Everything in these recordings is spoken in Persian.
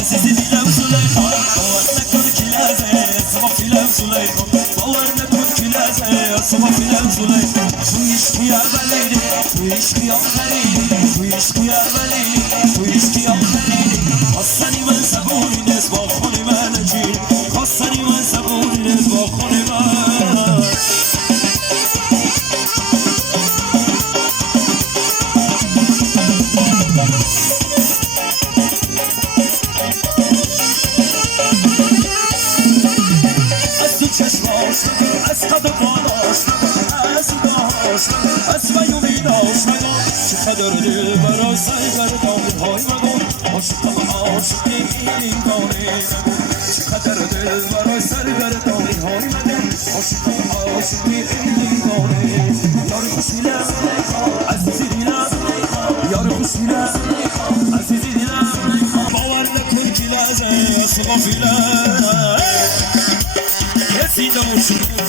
عزیزی دیدم زلیخا باور نکن که لحظه صبح فیلم زلیخا باور نکن که لحظه صبح فیلم زلیخا توی عشقی اولیدی توی عشقی آخریدی توی عشقی اولیدی توی عشقی آخریدی خواستنی من زبونی نیست با خونی من جیر خواستنی من زبونی نیست با خونی من از قد و بالاش از ایداش از بیومی داشت مگم چقدر دل برای سرگردانی های مگم عاشقم عاشقی این گانی نگم چقدر دل برای سرگردانی های مگم عاشقم عاشقی این گانی یار خوشی لب عزیزی دیلم یار خوشی لب عزیزی دیلم باور نکن که لحظه صبح فیلم رسیده و شد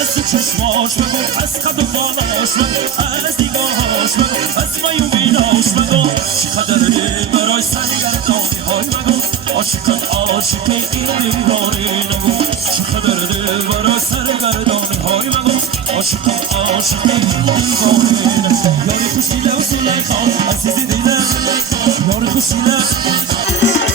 از تو چشماش بگو از قد و بالاش بگو از دیگاهاش بگو از میومیناش بگو چقدر دل برای سرگردانی های مگو عاشقم عاشق این دیوانه نگو چقدر دل برای سرگردانی های مگو عاشقم عاشق این دیوانه نگو یاری خوشی لب زلیخا عزیزی دیدم یاری خوشی لب